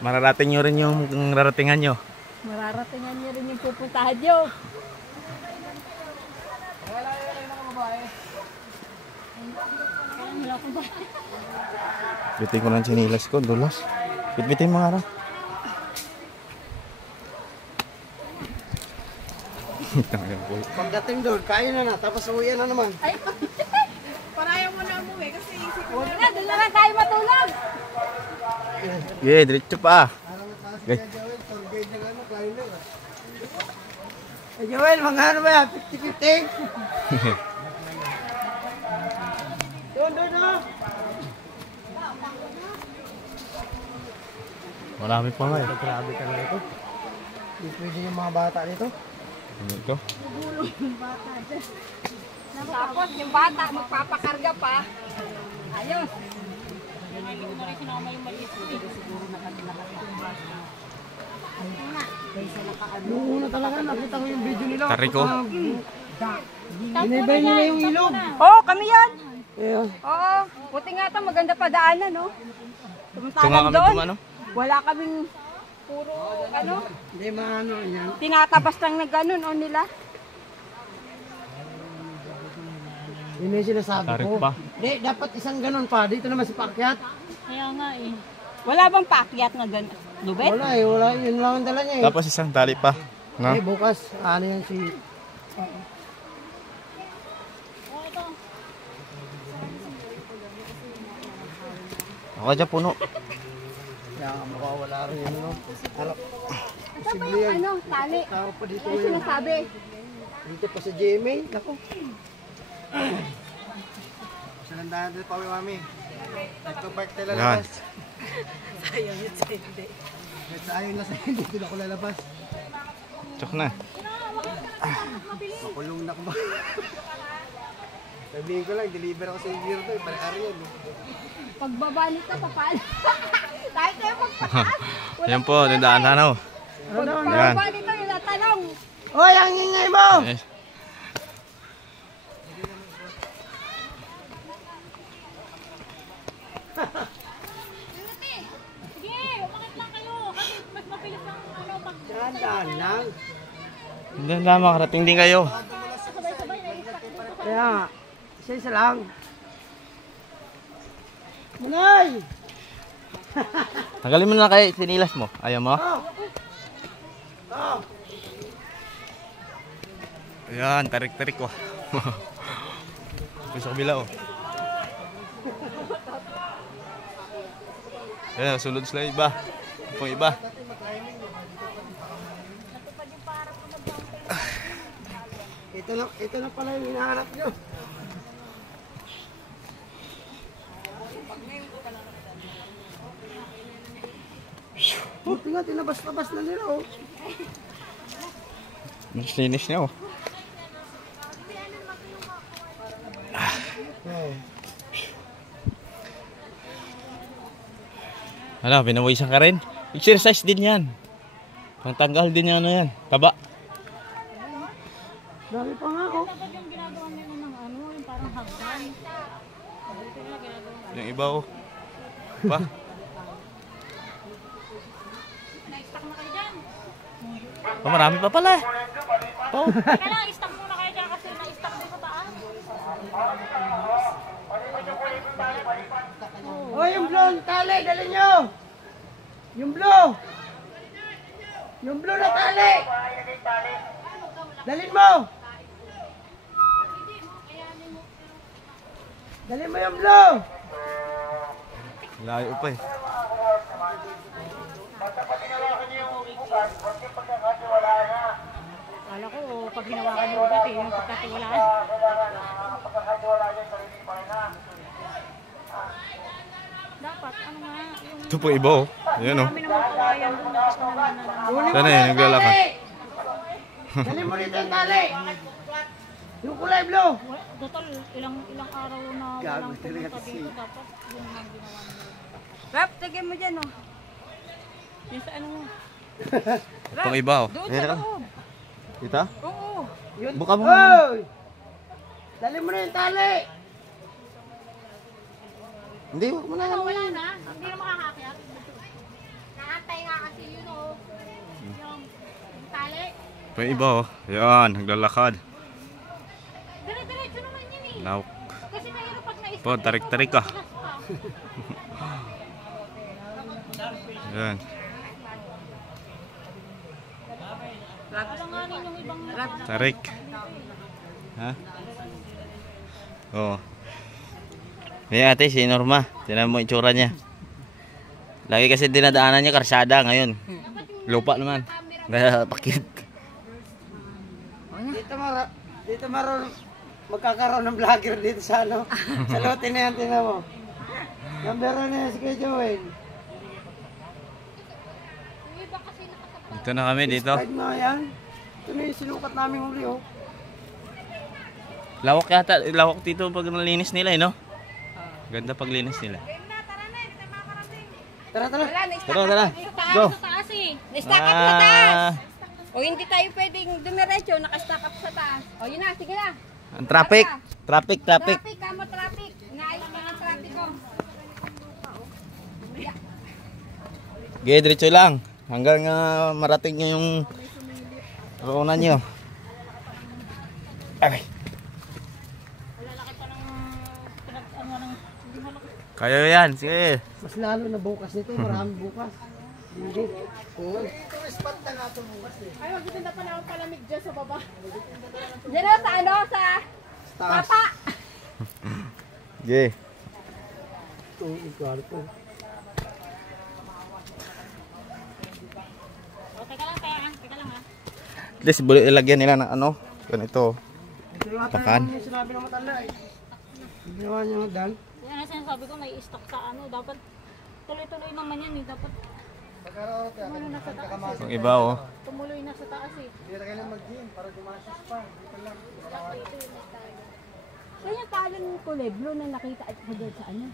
Mararating nyo rin yung raratingan nyo. Mararatingan nyo rin yung pupuntahan nyo. Bitin ko ng sinilas ko, dulas. Bitbitin mo nga ra. Pagdating doon, kain na tapos uwi na naman. Ay, parayaw mo na umuwi kasi isip ko na. Doon na lang tayo matulog. Yeah, diretso pa. Joel, mga ano ba yan? 50-50? Doon na. Marami pa nga eh. Grabe ka na ito. Hindi pwede yung mga bata dito. Ano ito? Tapos yung bata magpapakarga pa. Ayos. Noong una talaga, nakita ko yung video nila. Tariko. Binibay nila yung ilog. Oo, kami yan. Yeah. Oo, buti nga ito, maganda pa daanan, no? Tunga kami dumano? Wala kaming puro, ano, Hindi maano yan. tinatabas lang na ganun, o nila. Yun yung sinasabi Tarik ko. pa. Hindi, dapat isang ganun pa. Dito naman si Pakyat. Kaya nga eh. Wala bang paakyat na ganun? Lubet? Wala eh, wala. Yun lang ang dala niya eh. Tapos isang tali pa. No? Eh, bukas, ano yan si... Ako dyan puno. Kaya makawala rin yun, no? Harap. Ito ba yung ano, tali? Tao pa dito Ano yun. sinasabi? Dito pa sa GMA. Ako. Sanandahan din pa, mami. Nagpapart tayo Yan. lalabas. Sayang yun sa hindi. Sayang na sa hindi. Dito ako lalabas. Tsok na. Makulong na ko ba? Sabihin ko lang, deliver ako sa Ibir to. Pare-ari yan. Pagbaba nito, papaano? Tayo tayo magpataas. Yan po, dandaan na no. Pagbaba nito, yung natanong. Hoy, ang ingay mo! Yes. Sige, umakit lang kayo. Kasi mas mabilis ang ano, pag Dahan lang. Hindi na makarating din kayo. sabay-sabay na isak dito. Kaya nga, isa-isa lang. Manay! Tanggalin mo na kay sinilas mo. Ayaw mo? Oh! Oh! Ayan, tarik-tarik ko. Sa kabila oh. Ayan, sunod sila iba. Pang iba. Ito na pala yung hinahanap nyo. Buti nga, tinabas-tabas na nila oh. Mas linis niya oh. Ano, pinawisan ka rin? Exercise din yan. Pangtanggal din yan, ano yan. Taba. Dami pa nga oh. Dapat yung ginagawa nila ng ano, yung parang hagdan. Yung iba oh. Pa. Na-stack na kayo dyan. Oh, marami pa pala. Oh. Teka lang, stack muna kayo dyan kasi na-stack din sa taas. Oh, yung blue tali, dali nyo! Yung blue! Yung blue na tali! Dalin mo! Dalin mo yung blue! Layo pa eh. Kala ko, pag hinawakan yung ugat eh, yung pagkatiwalaan. Dapat, ano nga, yung Ito po iba oh. Ayan oh. kami naman kawayan doon, dapat naman na Sana eh, naglalakad. Dalin mo rito yung tali! Yung kulay blue! Total, ilang araw na walang pumunta dito, dapat yun ang ginawa nila. Rap, tigyan mo dyan, oh. Yan sa ano mo. Pang iba oh. Doon Ayan sa ka. loob. Dito? Oo. Yun. Buka mo. Hoy! Dalin mo na yung tali! Hindi, wag mo na. Wala na, hindi na makakakyat. Pa yung iba oh. Yan, naglalakad. Dire-diretso naman yun eh. Lawak. Kasi mahirap pag naisip. Po, tarik-tarik ka. Yan. Alanganin yung ibang Tarik. Ha? Oo. May ate, si Norma. Tinan mo itsura niya. Lagi kasi dinadaanan niya karsada ngayon. Lupa naman. Kaya pakit. Dito maroon magkakaroon ng vlogger dito sa ano. Sa lote na yan, tingnan mo. Number 1 na yan si Kuya Joel. Dito na kami dito. Subscribe na yan. Ito na yung silukat namin huli oh. Lawak yata, lawak dito pag nalinis nila no? Ganda pag linis nila. Tara, tara. Tara. Go. sa taas eh. Na-stack up sa taas. O hindi tayo pwedeng dumiretso, naka-stack up sa taas. O yun na, sige na. Ang traffic. Traffic. Traffic, kamo traffic. Inaayos na ng traffic ko. Okay, diretso lang. Hanggang marating nyo yung roonan nyo. Ay. Lalaki pa ng pinag-ano ng... Kaya yan, sige. Mas lalo na bukas nito, marami bukas. Hindi. Oo. Spot na nga ito bukas eh. Ay, magtitinda pa na ako palamig dyan sa baba. Diyan na sa ano, sa... Papa! Okay. Ito, yung kwarto. O, teka lang, teka lang ha. At least bullet ilagyan nila ng ano. Ganito. Ito yung ata Takan. yung sinabi ng matanda eh. Ginawa niya ng dan. Yan ang sinasabi ko, may stock sa ano. Dapat tuloy-tuloy naman yan eh. Dapat tumalo na sa taas eh. Yung iba oh. Tumuloy na sa taas eh. Hindi na kailangan mag-gym para gumasos pa. Dito lang. Kaya yung talon ko blue na nakita at sa ano.